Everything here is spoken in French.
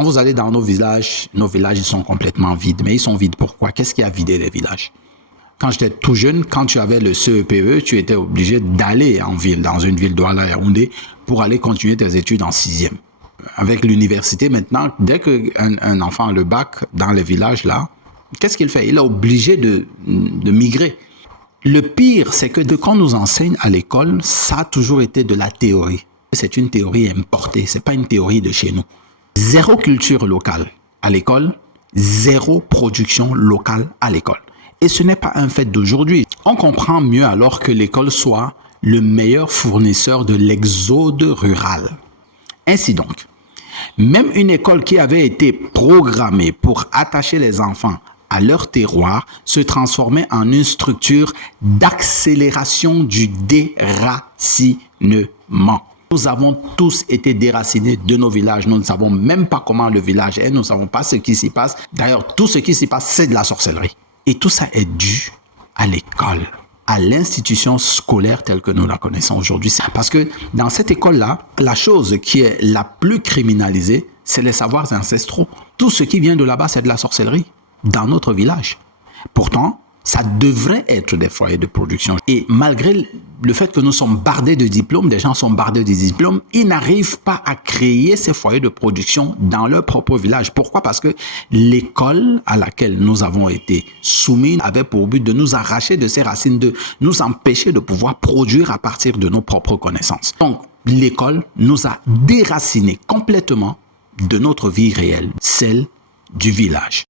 Quand vous allez dans nos villages, ils sont complètement vides. Mais ils sont vides pourquoi? Qu'est-ce qui a vidé les villages? Quand j'étais tout jeune, quand tu avais le CEPE, tu étais obligé d'aller en ville, dans une ville Douala Yaoundé, pour aller continuer tes études en 6e. Avec l'université maintenant, dès qu'un enfant a le bac dans les villages là, qu'est-ce qu'il fait? Il est obligé de migrer. Le pire, c'est que quand on nous enseigne à l'école, ça a toujours été de la théorie. C'est une théorie importée, c'est pas une théorie de chez nous. Zéro culture locale à l'école, zéro production locale à l'école. Et ce n'est pas un fait d'aujourd'hui. On comprend mieux alors que l'école soit le meilleur fournisseur de l'exode rural. Ainsi donc, même une école qui avait été programmée pour attacher les enfants à leur terroir se transformait en une structure d'accélération du déracinement. Nous avons tous été déracinés de nos villages. Nous ne savons même pas comment le village est. Nous ne savons pas ce qui s'y passe. D'ailleurs, tout ce qui s'y passe, c'est de la sorcellerie. Et tout ça est dû à l'école, à l'institution scolaire telle que nous la connaissons aujourd'hui. Parce que dans cette école-là, la chose qui est la plus criminalisée, c'est les savoirs ancestraux. Tout ce qui vient de là-bas, c'est de la sorcellerie dans notre village. Pourtant, ça devrait être des foyers de production. Et malgré le fait que nous sommes bardés de diplômes, des gens sont bardés de diplômes, ils n'arrivent pas à créer ces foyers de production dans leur propre village. Pourquoi? Parce que l'école à laquelle nous avons été soumis avait pour but de nous arracher de ces racines, de nous empêcher de pouvoir produire à partir de nos propres connaissances. Donc, l'école nous a déracinés complètement de notre vie réelle, celle du village.